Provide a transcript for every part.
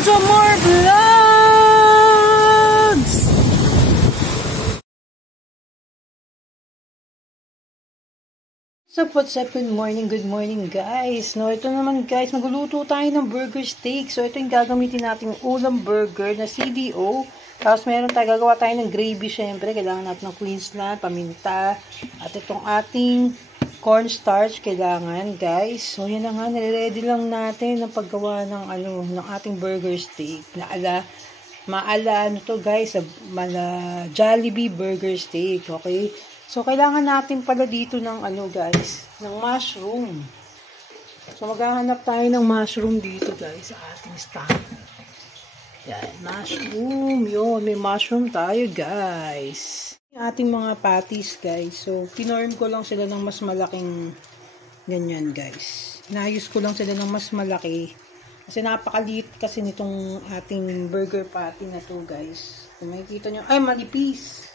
To more vlogs! What's up? Good morning guys. No, ito naman guys, magluluto tayo ng burger steak. So ito yung gagamitin nating ulam burger na CDO. Tapos meron tayo, gagawa tayo ng gravy syempre. Kailangan natin ng Queensland, paminta. At itong ating cornstarch kailangan guys. So yan na nga, nire-ready lang natin ang paggawa ng ng ating burger steak. Maala to guys, Jollibee burger steak, okay? So kailangan natin pala dito ng guys, ng mushroom. So maghahanap tayo ng mushroom dito guys sa ating stock. Yan, mushroom, yun, may mushroom tayo guys. Yung ating mga patties guys, so pinorm ko lang sila ng mas malaking ganyan guys. Inayos ko lang sila ng mas malaki. Kasi napakaliit kasi nitong ating burger patty na to guys. Kung makikita nyo, ay manipis.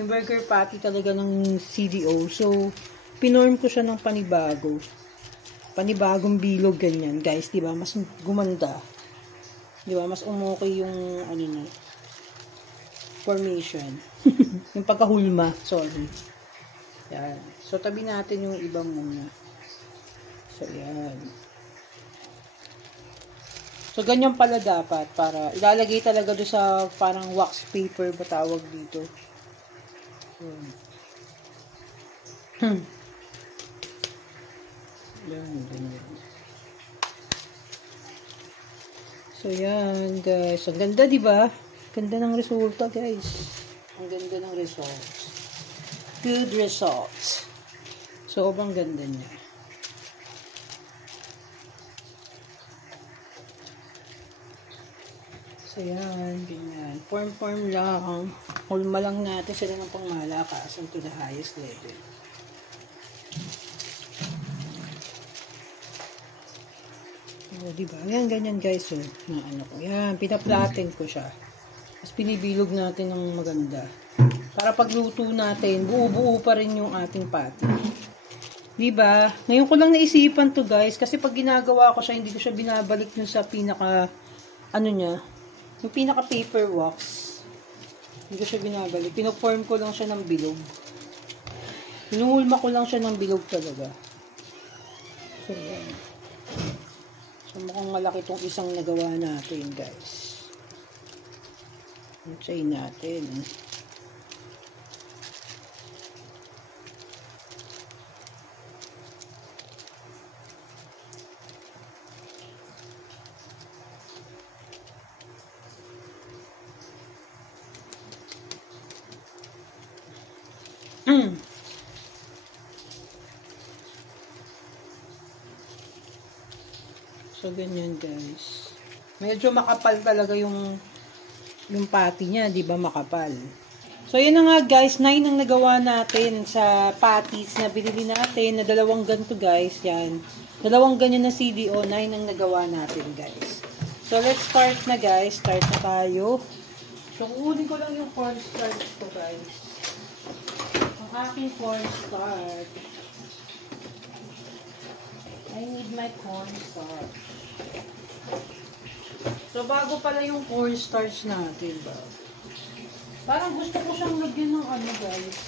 Yung burger patty talaga ng CDO. So, pinorm ko siya ng panibago. Panibagong bilog ganyan guys, diba? Mas gumanda. Diba? Mas umokay yung na formation. Yung pagkahulma. Sorry. Yan. So, tabi natin yung iba muna. So, yan. So, ganyan pala dapat. Para ilalagay talaga doon sa parang wax paper ba tawag dito. Ganyan. So, yan guys. Ang ganda, diba? Ganda ng resulta, guys. Ang ganda ng results. Good results. Sobrang ganda niya. So, yan. Ganyan. Form lang. Hulma lang natin sila ng pangmalakasan to the highest level. O, diba? Yan, ganyan guys. So, yan. Pinaplatin ko siya. Tapos pinibilog natin ng maganda. Para pagluto natin, buo-buo pa rin yung ating patty. Diba? Ngayon ko lang naisipan to guys. Kasi pag ginagawa ko siya, hindi ko siya binabalik dun sa pinaka, niya, yung pinaka paper wax. Hindi ko siya binabalik. Pinoform ko lang siya ng bilog. Pinuhulma ko lang siya ng bilog talaga. So, yan. So, mukhang malaki itong isang nagawa natin, guys. Try natin. So, ganyan guys. Medyo makapal talaga yung patty niya, di ba makapal? So, yun na nga guys, 9 ang nagawa natin sa patties na binili natin, na dalawang ganito guys, yan. Dalawang ganyan na CDO, 9 ang nagawa natin guys. So, let's start na guys. Start na tayo. So, kukunin ko lang yung cornstarch ko guys. Ang aking cornstarch. I need my cornstarch. So, bago pala yung cornstarch natin ba? Parang gusto ko siyang lagyan ng guys.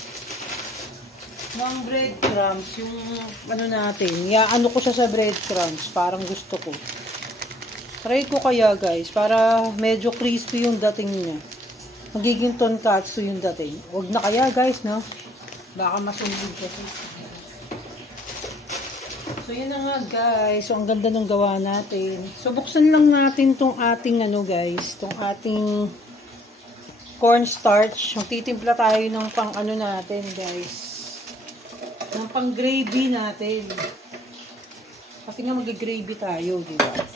Ng breadcrumbs. Yung natin. Iaano ko siya sa breadcrumbs. Parang gusto ko. Try ko kaya guys. Para medyo crispy yung dating niya. Magiging tonkatsu yung dating. Huwag na kaya guys, no? Baka masunog kasi. So, yun na nga guys. So, ang ganda ng gawa natin. So, buksan lang natin tong ating guys. Tong ating cornstarch. Magtitimpla tayo ng pang natin guys. Ng pang gravy natin. Kasi nga mag-gravy tayo, diba?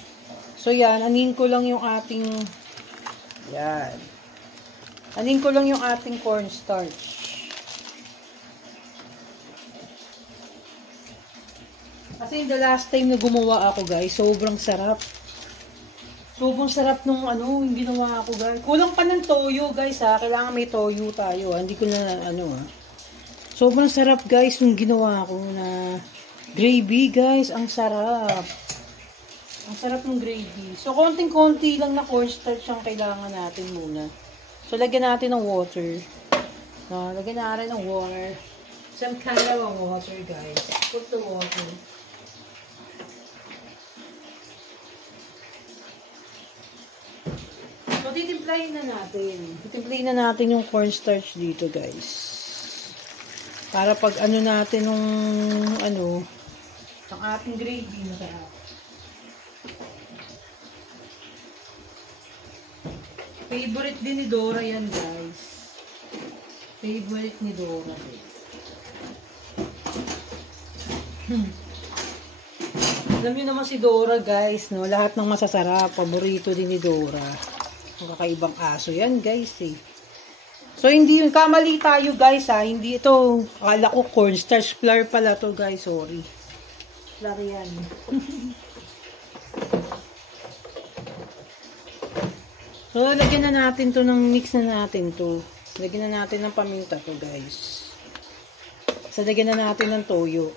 So, yan. Anin ko lang yung ating yan. Anin ko lang yung ating cornstarch. Kasi the last time na gumawa ako guys, sobrang sarap. Sobrang sarap nung yung ginawa ako guys. Kulang pa ng toyo guys ha. Kailangan may toyo tayo. Hindi ko na Sobrang sarap guys nung ginawa ko na gravy guys. Ang sarap. Ang sarap ng gravy. So, konting-konti lang na cornstarch ang kailangan natin muna. So, lagyan natin ng water. No, lagyan natin ng water. Some kind of water, guys. Put the water. So, titimplahin na natin. Titimplahin na natin yung cornstarch dito, guys. Para pag ano natin nung ano, ang ating gravy na kaya. Favorite din ni Dora yan, guys. Favorite ni Dora. Alam niyo naman si Dora, guys, no? Lahat ng masasarap, paborito din ni Dora. Ang kakaibang aso yan, guys, eh. So, hindi yung kamali tayo, guys, ha. Hindi ito, akala ko cornstarch flour pala to, guys. Sorry. Flour yan. So, lagyan na natin to ng mix na natin to. Lagyan na natin ng paminta to, guys. So, lagyan na natin ng toyo.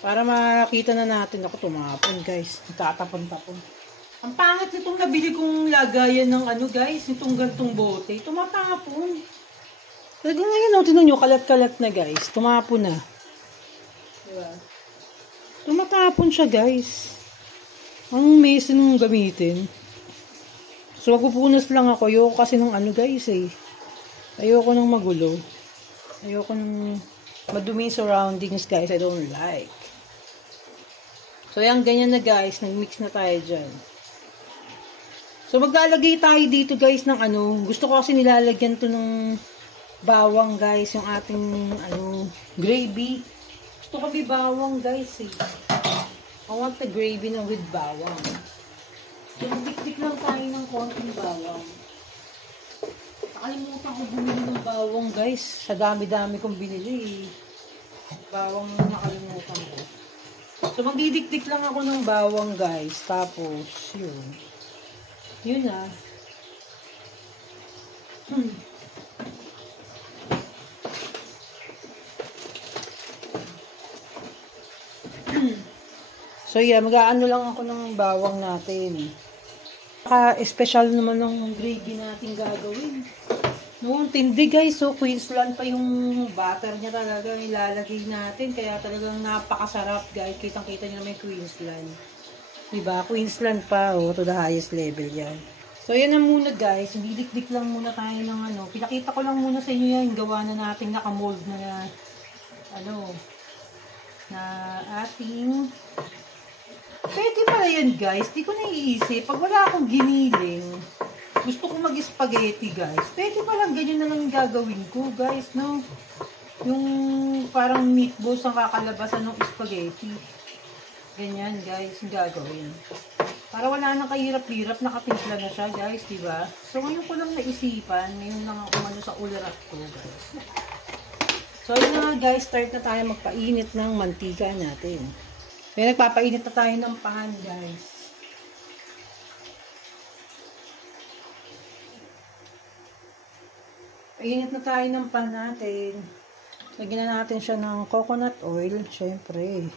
Para makita na natin. Ako, tumapon, guys. Tatapon-tapon. Ang pangit nitong nabili kong lagayan ng ano, guys. Itong gantong bote. Tumatapon. Lagyan nga yan, tinan nyo, kalat-kalat na, guys. Tumapon na. Diba? Tumatapon siya, guys. Ang messy nung gamitin. So, magpupunas lang ako. Ayoko kasi ng ano, guys, eh. Ayoko ng magulo. Ayoko ng madumi surroundings, guys. I don't like. So, yan, ganyan na, guys. Nag-mix na tayo dyan. So, maglalagay tayo dito, guys, ng ano. Gusto ko kasi nilalagyan to ng bawang, guys. Yung ating, ano, gravy. Gusto ko may bawang, guys, eh. I want the gravy na with bawang. So, dik-dik lang tayo ng konting bawang. Nakalimutan ko bumili ng bawang, guys. Sa dami-dami kong binili. Bawang nakalimutan ko. So, magdidikdik lang ako ng bawang, guys. Tapos, yun. Yun na. So, yeah, mag-aano lang ako ng bawang natin. Special naman ng gravy natin gagawin. Noon, tindi, guys. So, Queensland pa yung butter niya talaga ilalagay natin. Kaya talagang napakasarap, guys. Kitang-kita nyo naman yung Queensland. Diba? Queensland pa, oh. To the highest level yan. So, yan na muna, guys. Didikdik lang muna tayo ng ano. Pinakita ko lang muna sa inyo yan. Gawa na natin nakamold na ano, na ating pwede pala yan, guys. Di ko naiisip. Pag wala akong giniling, gusto ko mag-spaghetti, guys. Pwede palang ganyan na lang yung gagawin ko, guys, no? Yung parang meatballs ang kakalabasan ng spaghetti. Ganyan, guys, yung gagawin. Para wala nang kahirap-hirap, nakatimpla na siya, guys, diba? So, ngayon ko lang naisipan. Ngayon lang ako ano sa ularat ko, guys. So, yun na nga, guys. Start na tayo magpainit ng mantika natin. Kaya nagpapainit na tayo ng pan, guys. Painit na tayo ng pan natin. Lagyan na natin siya ng coconut oil. Syempre.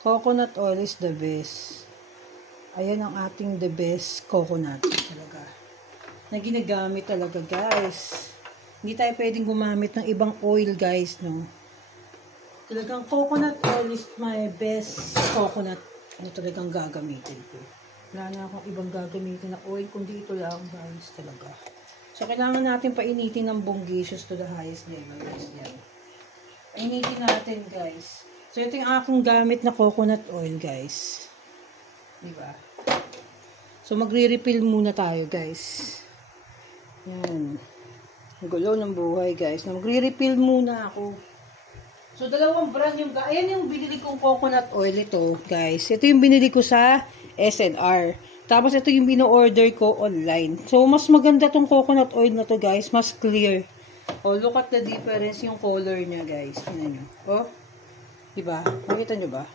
Coconut oil is the best. Ayan ang ating the best coconut. Talaga. Na ginagamit talaga, guys. Hindi tayo pwedeng gumamit ng ibang oil, guys, no? Talagang coconut oil is my best coconut. Ano talagang gagamitin ko. Wala na akong ibang gagamitin na oil, kundi ito lang, guys, talaga. So, kailangan natin painitin ng bunggisius to the highest level, guys. Yan. Painitin natin, guys. So, ito yung aking gamit na coconut oil, guys. Diba? So, magre-refill muna tayo, guys. Yan. Ang gulo ng buhay, guys. Magre-refill muna ako. So, dalawang brand yung, ayan yung binili kong coconut oil ito, guys. Ito yung binili ko sa SNR. Tapos, ito yung bino-order ko online. So, mas maganda tong coconut oil na to, guys. Mas clear. Oh, look at the difference yung color niya, guys. Tingnan nyo. Oh, diba? Makita nyo ba?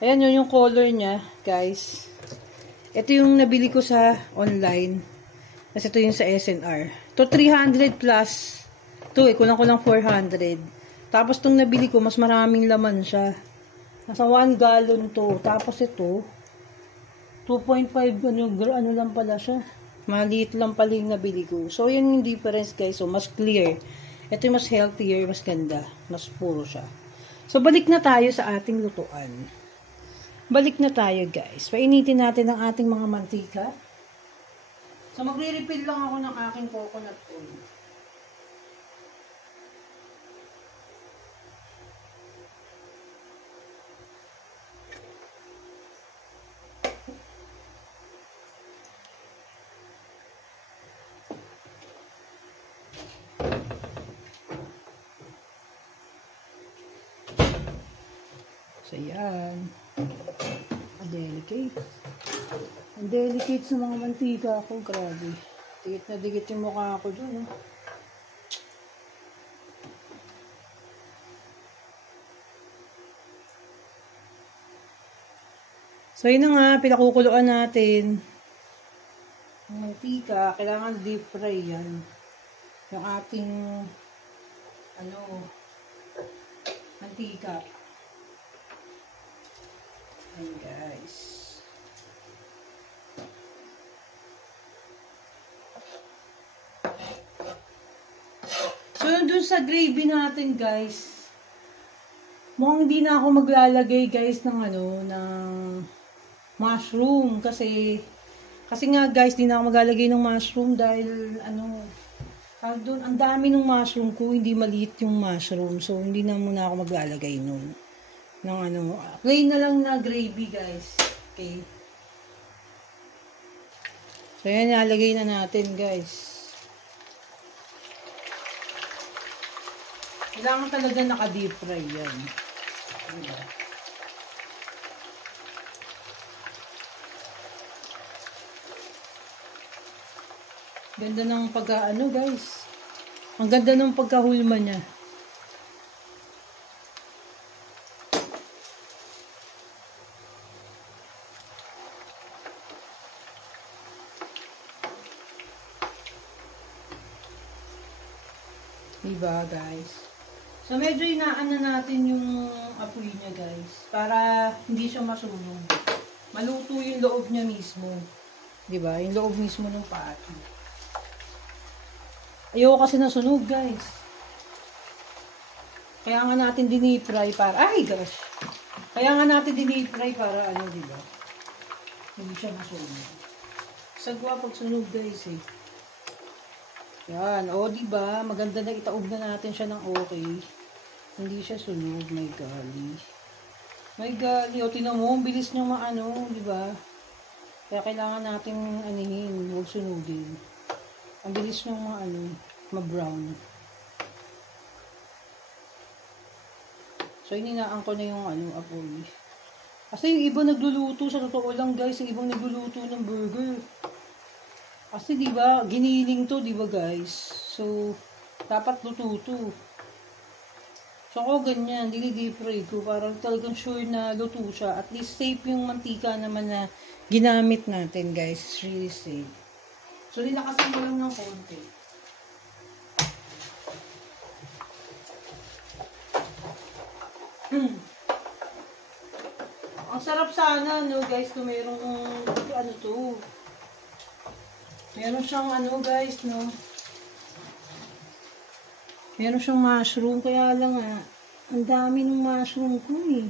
Ayan yun yung color niya, guys. Ito yung nabili ko sa online. Kasi ito yung sa SNR. Ito, 300 plus. Ito, kulang-kulang 400. Tapos, itong nabili ko, mas maraming laman siya. Nasa 1 gallon to. Tapos ito, 2.5 ano lang pala siya. Maliit lang pala yung nabili ko. So, yan yung difference guys. So, mas clear. Ito yung mas healthier, mas ganda. Mas puro siya. So, balik na tayo sa ating lutuan. Balik na tayo guys. Painitin natin ang ating mga mantika. So, magre-refill lang ako ng aking coconut oil. So, yan. Ang delicate. Ang delicate sa mga mantika ko. Grabe. Dikit na dikit yung mukha ko dun. So, yun na nga. Pinakukuluan natin. Ang mantika. Kailangan deep fry yan. Yung ating mantika. Ayan guys. So, dun sa gravy natin guys, mukhang hindi na ako maglalagay guys ng ng mushroom. Kasi nga guys, hindi na ako maglalagay ng mushroom dahil doon, ang dami ng mushroom ko, hindi maliit yung mushroom. So, hindi na muna ako maglalagay nun. Plain na lang na gravy guys. Okay. So, yan, nalagay na natin guys. Kailangan talaga naka-deep fry yan. Diba? Ganda ng guys. Ang ganda ng pagkahulma niya. Diba guys? So medyo inaan na natin yung apoy niya guys. Para hindi siya masunog. Maluto yung loob niya mismo. Diba? Yung loob mismo ng pati. Ayoko kasi nasunog guys. Kaya nga natin dinip-fry para... Ay gosh! Kaya nga natin dinip-fry para diba? Hindi siya masunog. Sagwa pag sunog guys eh. Yan, diba? Maganda na itaob na natin siya ng okay. Hindi siya sunog, my golly. My golly, tingnan mo, bilis niyang diba? Kaya kailangan natin anihin, huwag sunugin. Ang bilis niyang ma-brown. So, ininaan ko na yung apoy. Kasi yung iba nagluluto, sa totoo lang guys, yung ibang nagluluto ng burger. Kasi diba, giniling to, diba guys? So, dapat luto to. So, ako ganyan, deep fry ko. Para talagang sure na luto siya. At least safe yung mantika naman na ginamit natin guys. It's really safe. So, nilakasan ko lang ng konti. Ang sarap sana, guys, kung merong, to. Meron siyang guys, meron siyang mushroom. Kaya lang ang dami ng mushroom ko eh.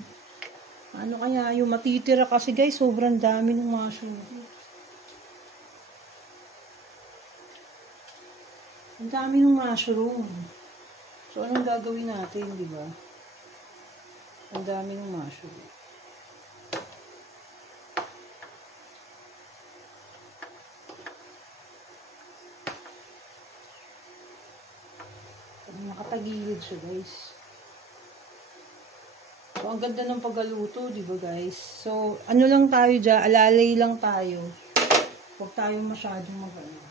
Kaya yung matitira kasi guys, sobrang dami ng mushroom ko. Ang dami ng mushroom. So, anong gagawin natin, di ba? Ang dami ng mushroom. Nakatagilid siya guys. So, ang ganda ng paggaluto, di ba guys? So, lang tayo dyan, alalay lang tayo. Huwag tayo masyadong magano.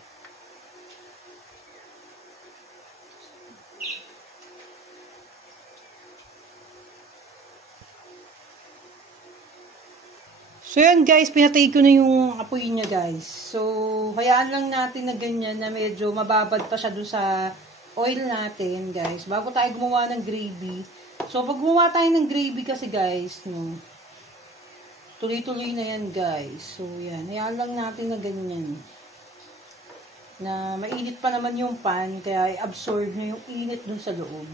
So, yan guys, pinatay ko na yung apoy niya guys. So, hayaan lang natin na ganyan na medyo mababad pa siya dun sa oil natin, guys. Bago tayo gumawa ng gravy, So, pag gumawa tayo ng gravy kasi guys, no, tuloy-tuloy na yan guys. So, yan. Hayaan lang natin na ganyan. Na mainit pa naman yung pan, kaya i-absorb na yung init dun sa loob.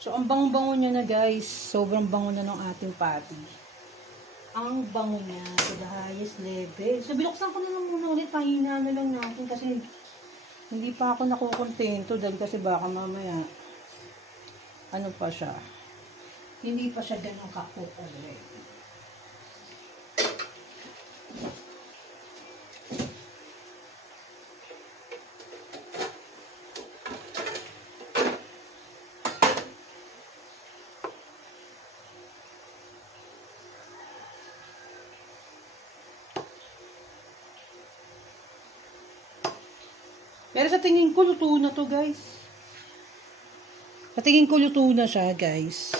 So, ang bango-bango niya na guys. Sobrang bango na ng ating patty. Ang bango niya to the highest level. So, binuksan ko na lang muna ulit. Pahina na lang natin kasi hindi pa ako nakukontento dahil kasi baka mamaya ano pa siya. Hindi pa siya ganun ka-cook already. Pero sa tingin ko, luto na to, guys. Sa tingin ko, luto na siya, guys.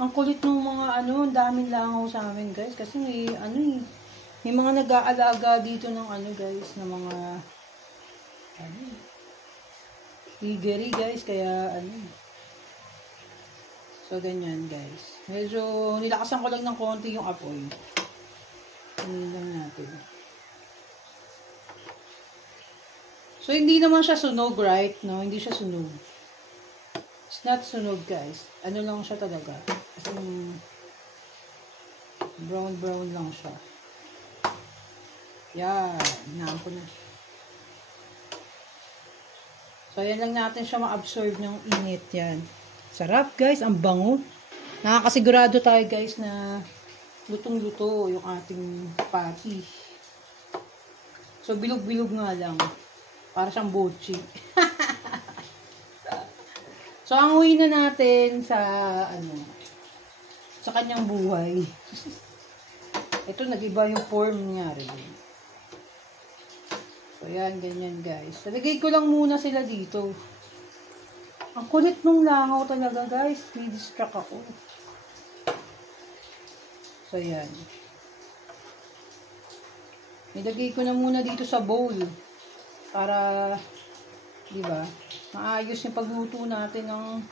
Ang kulit ng mga, ang daming langaw sa amin, guys. Kasi may, may mga nag-aalaga dito ng, guys, ng mga, piggery, guys. Kaya, So, ganyan, guys. Medyo, nilakasan ko lang ng konti yung apoy. Hindi lang natin. So, hindi naman siya sunog, right? No, hindi siya sunog. It's not sunog, guys. Ano lang siya talaga. Kasi, brown lang siya. Yan. Hinaan ko na. So, ayan lang natin siya ma-absorb ng init. Yan. Sarap, guys. Ang bango. Nakakasigurado tayo, guys, na lutong-luto yung ating patty. So, bilog-bilog nga lang. Para siyang bochi. So, ang uwi na natin sa, sa kanyang buhay. Ito, nag-iba yung form niya rin. So, yan, ganyan, guys. Nalagay ko lang muna sila dito. Ang kulit nung langaw talaga, guys. Di-distract ako. So, yan. Nilagay ko na muna dito sa bowl. Para, di ba, maayos yung pagluto natin ng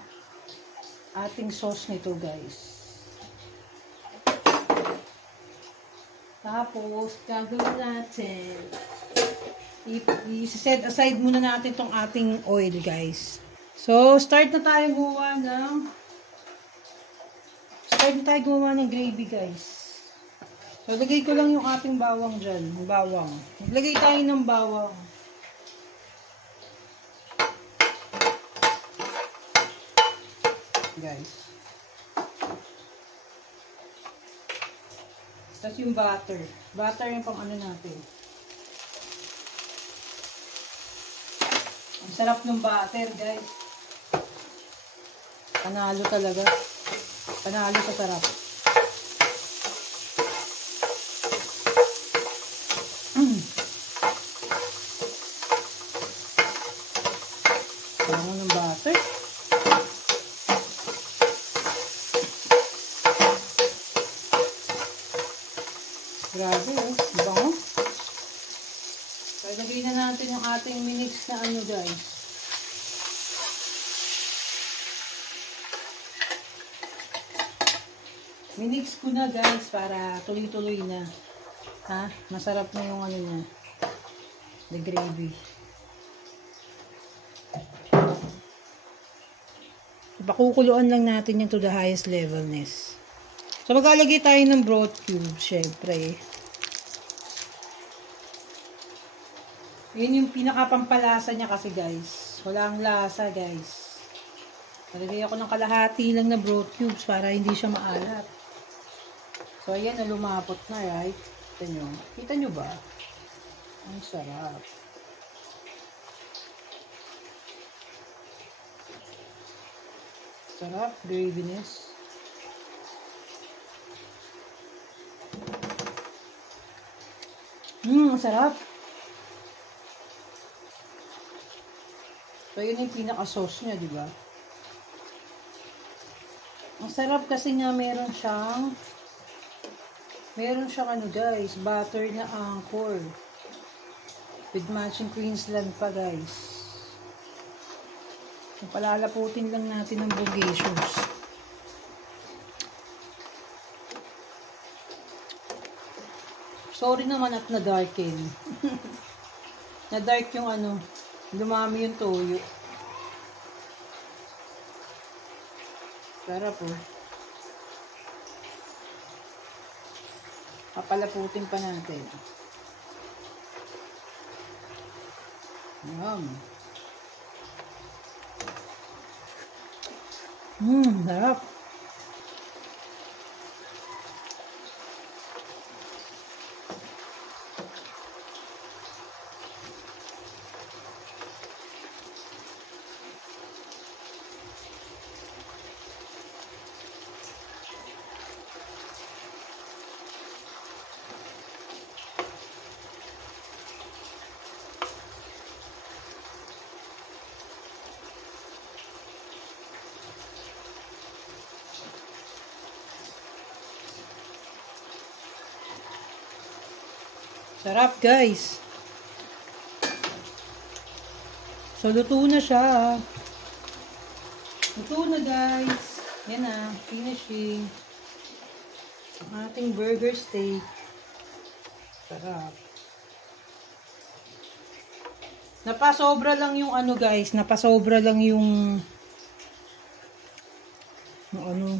ating sauce nito, guys. Tapos, gagawin natin, i-set aside muna natin tong ating oil, guys. So, start na tayo gumawa ng gravy, guys. So, lagay ko lang yung ating bawang dyan. Bawang. Maglagay tayo ng bawang. Guys. Tapos yung butter. Butter yung pang natin. Ang sarap ng butter, guys. Panalo talaga. Panalo sa sarap. Panalo ng butter. Grabe, bango. So, ilagay na natin yung ating minix na guys. Minix ko na, guys, para tuloy-tuloy na. Ha? Masarap na yung niya. The gravy. Ipakukuluan lang natin yung to the highest levelness. So, maglalagay tayo ng broth cube, syempre. Yun yung pinakapampalasa niya kasi, guys. Walang lasa, guys. Nalagay ako ng kalahati lang na broth cubes para hindi siya maalat. So, ayan na, lumapot na, right? Kita nyo. Kita nyo ba? Ang sarap. Sarap, graviness. Sarap. So, yun yung pinaka-sauce niya, di ba? Ang sarap kasi nga meron siyang Meron siyang ano guys, butter na Anchor. With matching Queensland pa guys. Palalaputin lang natin ng bogacious. Sorry naman at na-darken. Na-dark yung ano, lumami yung toyo. Sarap po. Papalaputin pa natin. Yum. Sarap. Sarap guys. So luto na siya. Luto na guys. Yan na, finishing. Ang ating burger steak. Sarap. Napasobra lang yung ano guys, napasobra lang yung ano,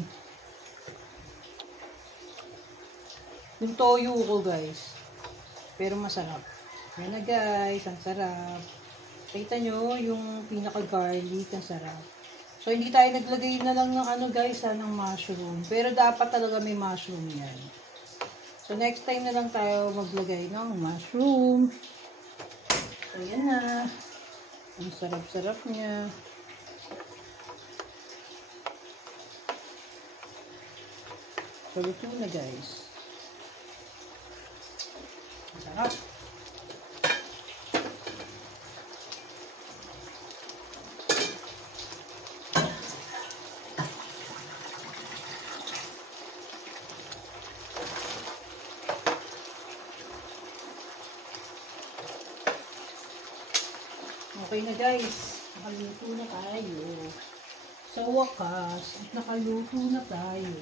yung toyo ko guys. Pero masarap. Yan na guys, ang sarap. Kita nyo yung pinaka-garlic, ang sarap. So hindi tayo naglagay na lang ng ano guys, ng mushroom. Pero dapat talaga may mushroom yan. So next time na lang tayo maglagay ng mushroom. So yan na. Ang sarap-sarap niya. So luto na guys. Sarap. Okay na guys. Nakaluto na tayo. Sa wakas, nakaluto na tayo.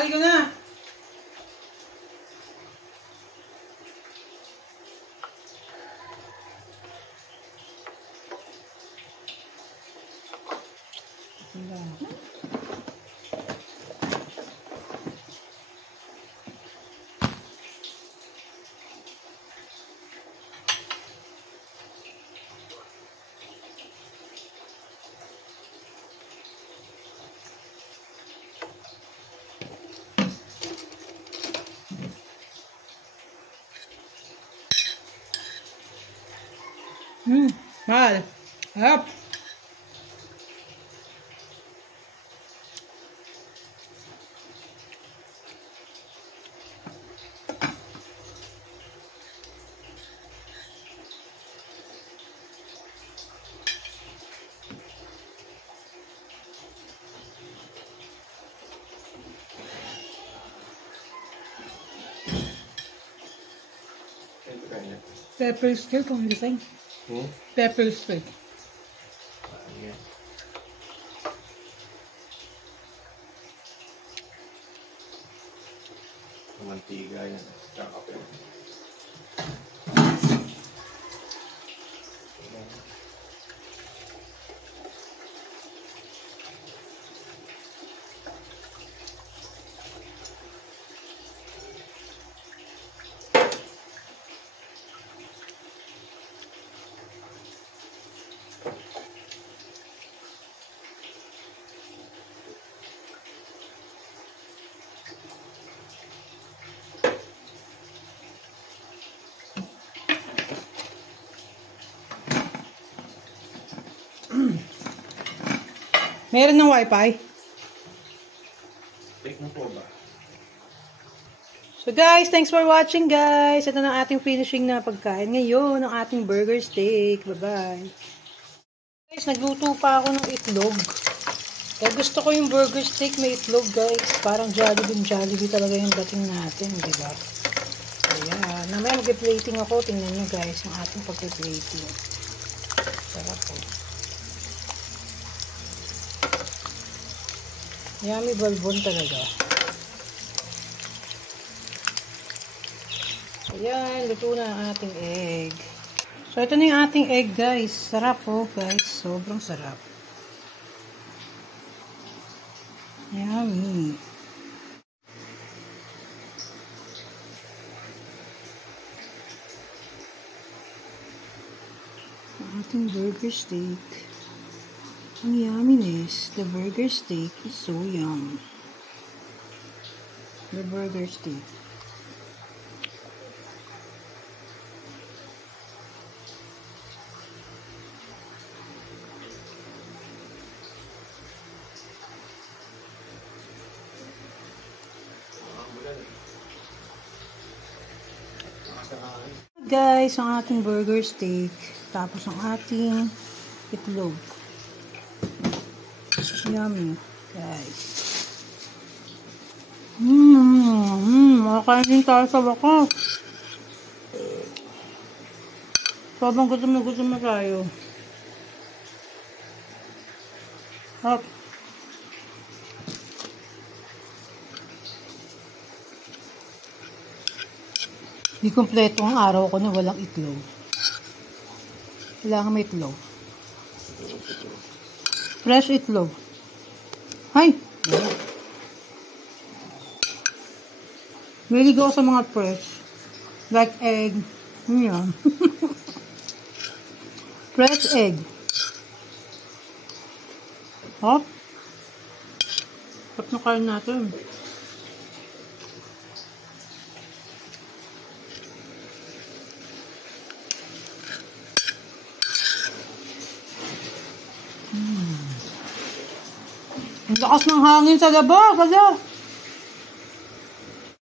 Mahal ko na. Mahal. Harap. Pepper steak, kung gising. Pepper steak. Mantiga yan. Tsaka kape. Meron ng wifi. Take mo po ba? So guys, thanks for watching guys. Ito na ating finishing na pagkain ngayon ng ating burger steak. Bye-bye. Guys, nagluto pa ako ng itlog. Kaya gusto ko yung burger steak may itlog guys. Parang Jollibee talaga yung dating natin, di ba? Ayan. Namaya mag-plating ako. Tingnan nyo guys yung ating pag-plating. Sarap po. Yummy balbon talaga. Ayan, luto na ang ating egg. So, ito na yung ating egg, guys. Sarap po, guys. Sobrang sarap. Yummy. Ang ating burger steak. Ang yumminess. The burger steak is so yum. The burger steak. Guys, ang ating burger steak. Tapos ang ating itlog. Yummy, guys. Makakain tayo sa wakas. Sobrang gutom na tayo. Hop. Di kompleto ang araw ko na walang itlog. Kailangan may itlog. Fresh itlog. Hay! Really go sa mga fresh. Like egg. Yan. Fresh egg. Hop. Hop na kain natin. Ang lakas ng hangin sa labas.